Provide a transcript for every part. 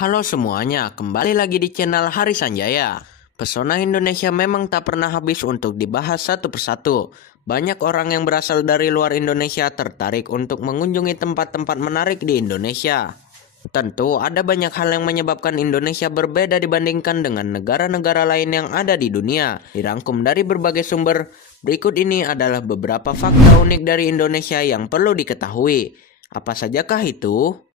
Halo semuanya, kembali lagi di channel Hari Sanjaya. Pesona Indonesia memang tak pernah habis untuk dibahas satu persatu. Banyak orang yang berasal dari luar Indonesia tertarik untuk mengunjungi tempat-tempat menarik di Indonesia. Tentu ada banyak hal yang menyebabkan Indonesia berbeda dibandingkan dengan negara-negara lain yang ada di dunia. Dirangkum dari berbagai sumber, berikut ini adalah beberapa fakta unik dari Indonesia yang perlu diketahui. Apa sajakah itu?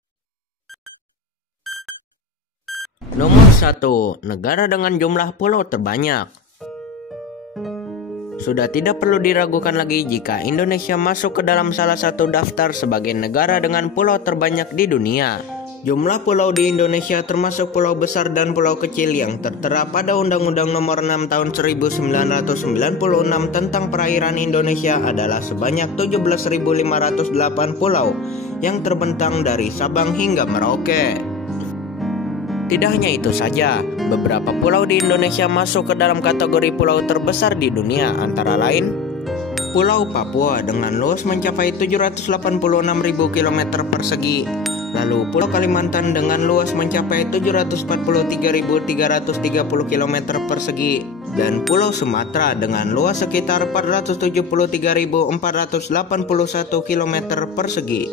Nomor 1. Negara dengan jumlah pulau terbanyak. Sudah tidak perlu diragukan lagi jika Indonesia masuk ke dalam salah satu daftar sebagai negara dengan pulau terbanyak di dunia. Jumlah pulau di Indonesia termasuk pulau besar dan pulau kecil yang tertera pada Undang-Undang Nomor 6 Tahun 1996 tentang perairan Indonesia adalah sebanyak 17.508 pulau yang terbentang dari Sabang hingga Merauke. Tidak hanya itu saja, beberapa pulau di Indonesia masuk ke dalam kategori pulau terbesar di dunia, antara lain Pulau Papua dengan luas mencapai 786.000 km persegi. Lalu Pulau Kalimantan dengan luas mencapai 743.330 km persegi. Dan Pulau Sumatera dengan luas sekitar 473.481 km persegi.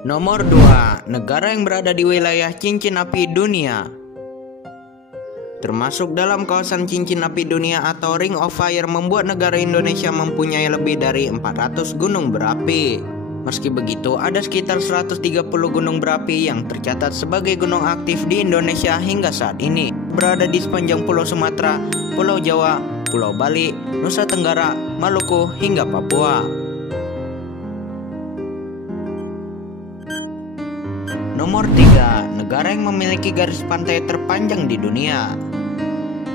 Nomor 2. Negara yang berada di wilayah cincin api dunia. Termasuk dalam kawasan cincin api dunia atau Ring of Fire membuat negara Indonesia mempunyai lebih dari 400 gunung berapi. Meski begitu, ada sekitar 130 gunung berapi yang tercatat sebagai gunung aktif di Indonesia hingga saat ini. Berada di sepanjang Pulau Sumatera, Pulau Jawa, Pulau Bali, Nusa Tenggara, Maluku, hingga Papua. Nomor 3. Negara yang memiliki garis pantai terpanjang di dunia.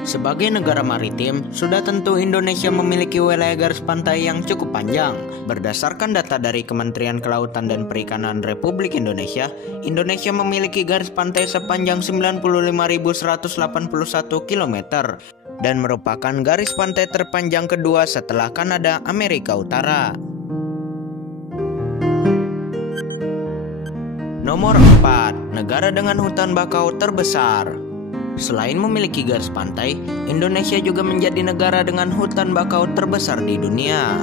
Sebagai negara maritim, sudah tentu Indonesia memiliki wilayah garis pantai yang cukup panjang. Berdasarkan data dari Kementerian Kelautan dan Perikanan Republik Indonesia, Indonesia memiliki garis pantai sepanjang 95.181 km dan merupakan garis pantai terpanjang kedua setelah Kanada, Amerika Utara. Nomor 4. Negara dengan hutan bakau terbesar. Selain memiliki garis pantai, Indonesia juga menjadi negara dengan hutan bakau terbesar di dunia.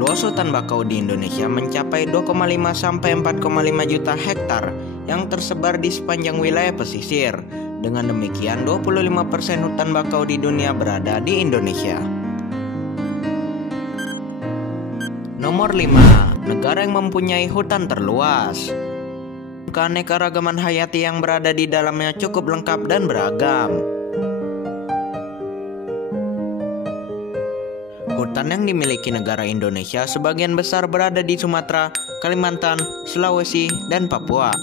Luas hutan bakau di Indonesia mencapai 2,5 sampai 4,5 juta hektar yang tersebar di sepanjang wilayah pesisir. Dengan demikian, 25% hutan bakau di dunia berada di Indonesia. Nomor 5. Negara yang mempunyai hutan terluas. Keanekaragaman hayati yang berada di dalamnya cukup lengkap dan beragam. Hutan yang dimiliki negara Indonesia sebagian besar berada di Sumatera, Kalimantan, Sulawesi, dan Papua.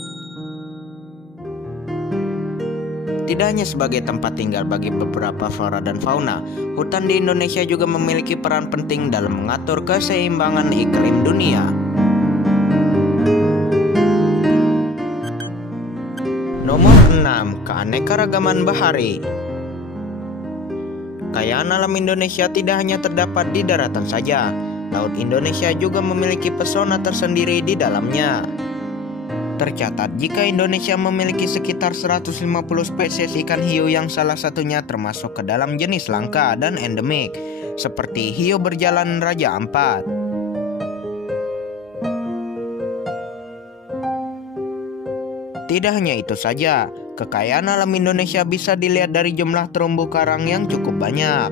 Tidak hanya sebagai tempat tinggal bagi beberapa flora dan fauna, hutan di Indonesia juga memiliki peran penting dalam mengatur keseimbangan iklim dunia. Nomor 6. Keanekaragaman bahari. Kekayaan alam Indonesia tidak hanya terdapat di daratan saja. Laut Indonesia juga memiliki pesona tersendiri di dalamnya. Tercatat jika Indonesia memiliki sekitar 150 spesies ikan hiu yang salah satunya termasuk ke dalam jenis langka dan endemik, seperti hiu berjalan Raja Ampat. Tidak hanya itu saja, kekayaan alam Indonesia bisa dilihat dari jumlah terumbu karang yang cukup banyak.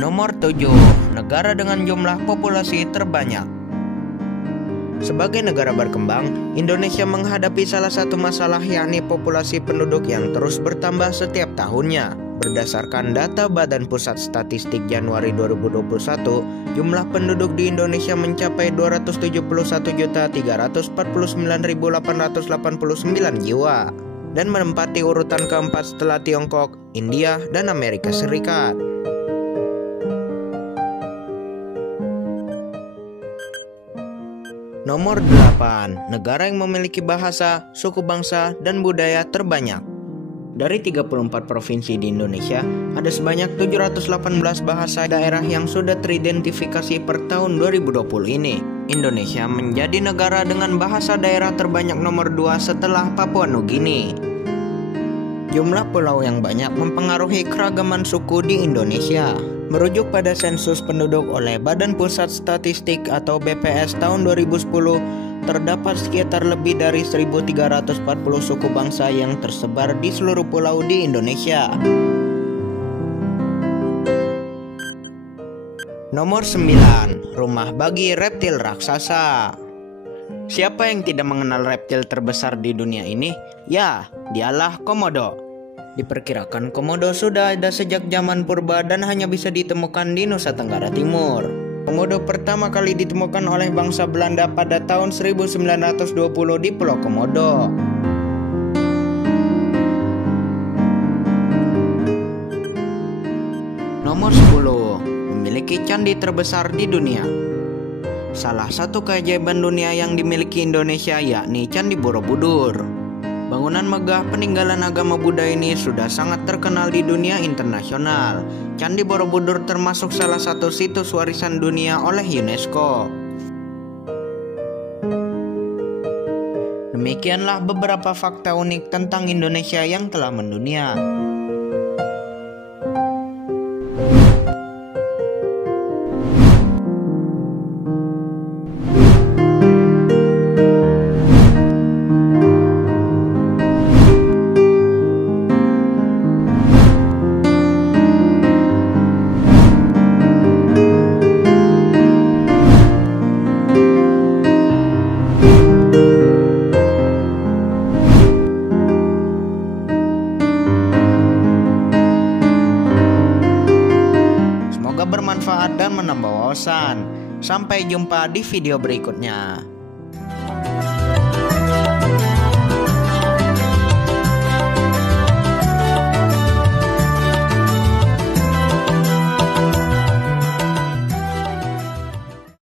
Nomor 7. Negara dengan jumlah populasi terbanyak. Sebagai negara berkembang, Indonesia menghadapi salah satu masalah, yakni populasi penduduk yang terus bertambah setiap tahunnya. Berdasarkan data Badan Pusat Statistik Januari 2021, jumlah penduduk di Indonesia mencapai 271.349.889 jiwa dan menempati urutan keempat setelah Tiongkok, India, dan Amerika Serikat. Nomor 8. Negara yang memiliki bahasa, suku bangsa, dan budaya terbanyak. Dari 34 provinsi di Indonesia, ada sebanyak 718 bahasa daerah yang sudah teridentifikasi per tahun 2020 ini. Indonesia menjadi negara dengan bahasa daerah terbanyak nomor 2 setelah Papua Nugini. Jumlah pulau yang banyak mempengaruhi keragaman suku di Indonesia. Merujuk pada sensus penduduk oleh Badan Pusat Statistik atau BPS tahun 2010, terdapat sekitar lebih dari 1.340 suku bangsa yang tersebar di seluruh pulau di Indonesia. Nomor 9. Rumah bagi reptil raksasa. Siapa yang tidak mengenal reptil terbesar di dunia ini? Ya, dialah komodo. Diperkirakan komodo sudah ada sejak zaman purba dan hanya bisa ditemukan di Nusa Tenggara Timur. Komodo pertama kali ditemukan oleh bangsa Belanda pada tahun 1920 di Pulau Komodo. Nomor 10. Memiliki candi terbesar di dunia. Salah satu keajaiban dunia yang dimiliki Indonesia yakni Candi Borobudur. Bangunan megah peninggalan agama Buddha ini sudah sangat terkenal di dunia internasional. Candi Borobudur termasuk salah satu situs warisan dunia oleh UNESCO. Demikianlah beberapa fakta unik tentang Indonesia yang telah mendunia. Bermanfaat dan menambah wawasan. Sampai jumpa di video berikutnya.